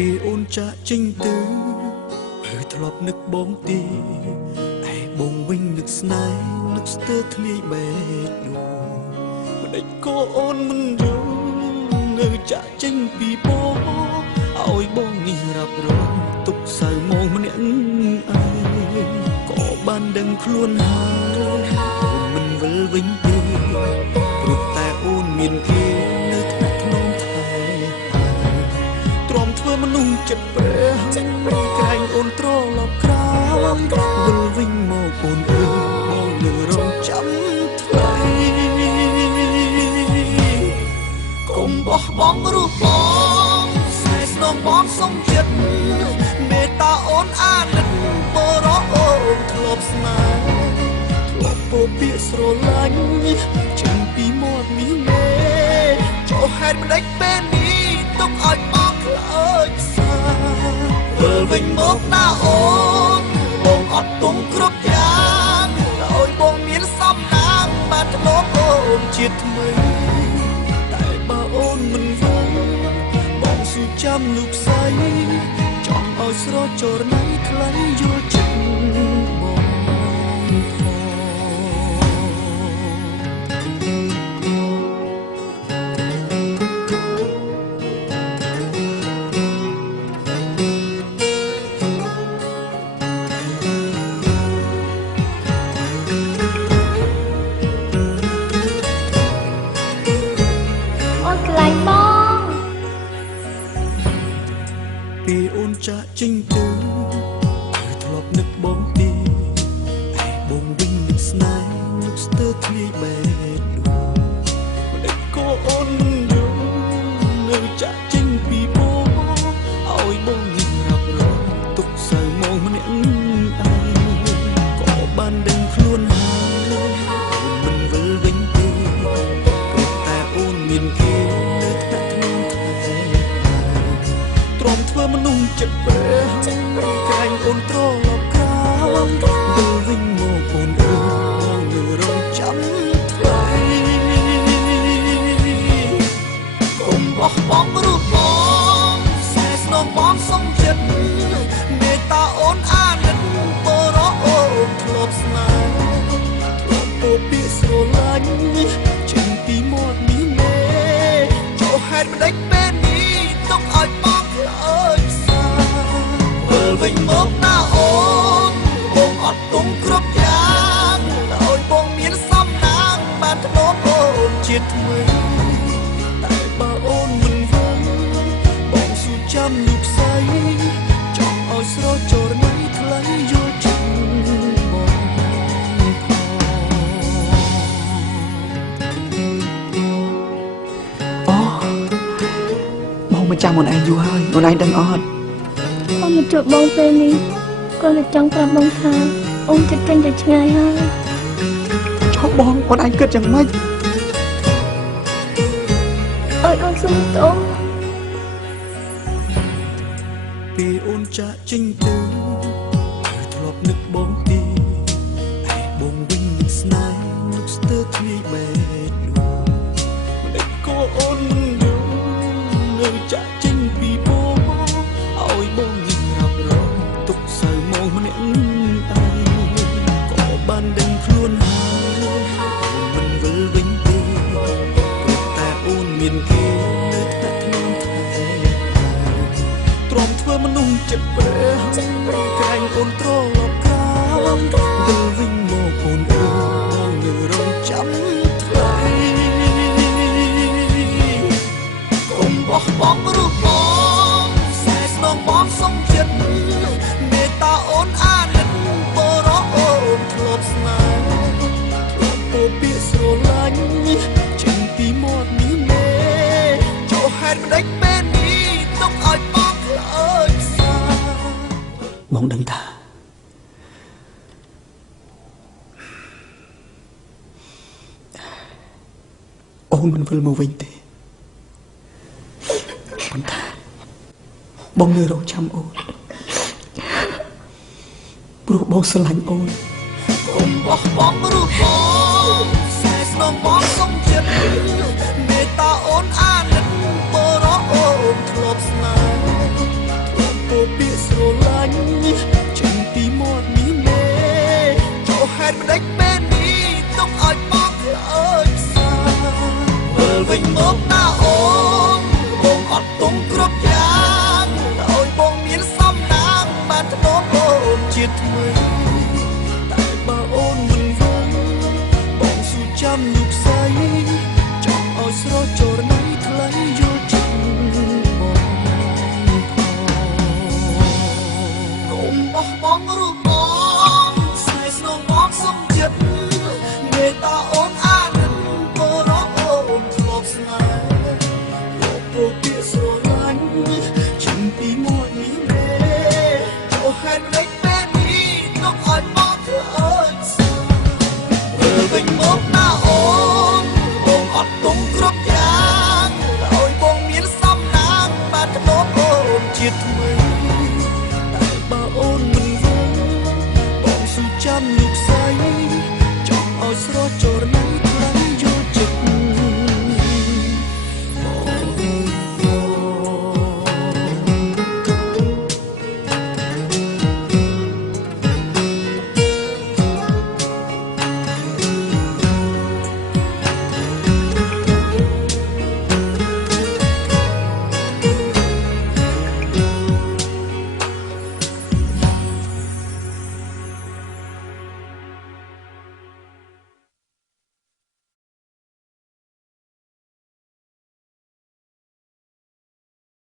ពីអូនចាក់ចេញទៅហើយធ្លាប់នឹកបងទីឯបងវិញនឹកស្នេហ៍នឹកស្ទើរធ្លាយបែកនោះមិនដេចក៏អូនមិនយល់នៅចាក់ចេញពីបងឲ្យបងនេះរាប់រងទុកសៅមងម្នាក់ឯងក៏បានដឹងខ្លួនហើយអូនមិនវិលវិញទេព្រោះតែអូនមានគេនៅថ្នាក់ក្នុងថែទ្រាំធ្វើមនុស្សចិត្តព្រះក្រែងអូនត្រឡប់ក្រោយវិលវិញមកអូនអើយបងនៅរងចាំថ្លៃកុំបោះបង់រូបបងស្នេហ៍ស្នងបងសុំចិត្តមេត្តាអូនអាណិតបរោអូនធ្លាប់ស្នេហ៍ធ្លាប់ពោពាក្យស្រឡាញ់ចេញពីមាត់នេះមេចុះហេតុម្ដេចពេលនេះទុកឲ្យបងខ្លោចសាវិលវិញមកណាអូនបងអត់ទុំគ្រប់យ៉ាងឲ្យបងមានសំណាងបានធ្លាប់អូនជាថ្មីតែបើអូនមិនវិលបងស៊ូចាំលោកស្រីចង់ឲ្យស្រចរណៃថ្លៃយល់ចិត្តបងពីអូនចាក់ចេញទៅគឺធ្លាប់នឹកបងទីឯបងវិញនឹកស្នេហ៍នឹកស្ទើរធ្លាយបែកនោះមិនដេចក៏អូនមិនយល់នៅចាក់ចេញពីបងឲ្យបងនេះរាប់រងទុកសៅមងម្នាក់ឯងក៏បានដឹងខ្លួនហើយអូនមិនវិលវិញទេព្រោះតែអូនមានគេនៅថ្នាក់ក្នុងថែទ្រាំធ្វើមនុស្សចិត្តព្រះក្រែងអូនត្រឡប់ក្រោយវិលវិញមកអូនអើយបងនៅរងចាំថ្លៃកុំបោះបង់រូបបងស្នេហ៍ស្នងបងសុំចិត្តមេត្តាអូនអាណិតបរោអូនធ្លាប់ស្នេហ៍ធ្លាប់ពោពាក្យស្រឡាញ់ចេញពីមាត់នេះមេចុះហេតុម្ដេចពេលនេះទុកឲ្យបងខ្លោចសាវិលវិញមកណាអូនបងអត់ទុំគ្រប់យ៉ាងឲ្យបងមានសំណាងបានធ្លាប់អូនជាថ្មីតែបើអូនមិនវិលបងស៊ូចាំលោកស្រីចង់ឲ្យស្រចរណៃថ្លៃយល់ចិត្តបងបងមកចាំអូនឯងយូរហើយអូនឯងដឹងអត់អូនមកជួបបងពេលនេះគាត់តែចង់ប្រាប់បងថាអូនចិត្តចេញទៅឆ្ងាយហើយចុះបងអូនឯងគិតយ៉ាងម៉េចអើយអូនសុំទោសពីអូនចាក់ចេញទៅគឺធ្លាប់នឹកបងទីឯបងវិញនឹកស្នេហ៍នឹកស្ទើរធ្លាយបែកនោះមិនដេចក៏អូនមិនយល់នៅចាក់ចេញពីបងឲ្យបងនេះរាប់រងទុកសៅមងម្នាក់ឯងក៏បានដឹងខ្លួនហើយអូនមិនវិលវិញទេព្រោះតែអូនមានគេនៅថ្នាក់ក្នុងថែទ្រាំធ្វើមនុស្សចិត្តព្រះក្រែងអូនត្រឡប់ក្រោយវិលវិញមកអូនអើយបងនៅរងចាំថ្លៃកុំបោះបង់រូបបងស្នេហ៍ស្នងបងសុំចិត្តមេត្តាអូនអាណិតបរោអូនធ្លាប់ស្នេហ៍ធ្លាប់ពោពាក្យស្រឡាញ់ចេញពីមាត់នេះមេចុះហេតុម្ដេចពេលនេះទុកឲ្យបងខ្លោចសាបងដឹងថាអូនមិនវិលមកវិញទេប៉ុន្តែបងនៅរងចាំអូនព្រោះបងស្រឡាញ់អូនកុំបោះបង់រូបបងស្នេហ៍ស្នងបងសុំចិត្តមេត្តាអូនអាណិតបរោអូនធ្លាប់ស្នេហ៍ ដេចពេលនេះទុកឲ្យបងធ្វើអើយផ្សាមើលវិញមកណាអូនបងអត់ទុំគ្រប់យ៉ាងឲ្យបងមានសំណាងបានធ្លាប់អូនជាថ្មីតែបើអូនមិនយល់បងស៊ូចាំលោកស្រីចង់ឲ្យស្រចរណៃថ្លៃយល់ចិត្តបងកុំបោះបង់រូបបងស្នេហ៍ស្នងបងសុំចិត្តមេត្តាអូនអាណិតបរកអូនធ្លាប់ស្នេហ៍លោកពោពាក្យស្រឡាញ់ជិនពីមួយនេះទេអូហេតុលេចពេលនេះទុកឲ្យបងធ្វើអើយស្នេហ៍មើលវិញមកណាអូនបងអត់ទុំគ្រប់យ៉ាងឲ្យបងមានសំណាងបានធ្លាប់អូនជាថ្មី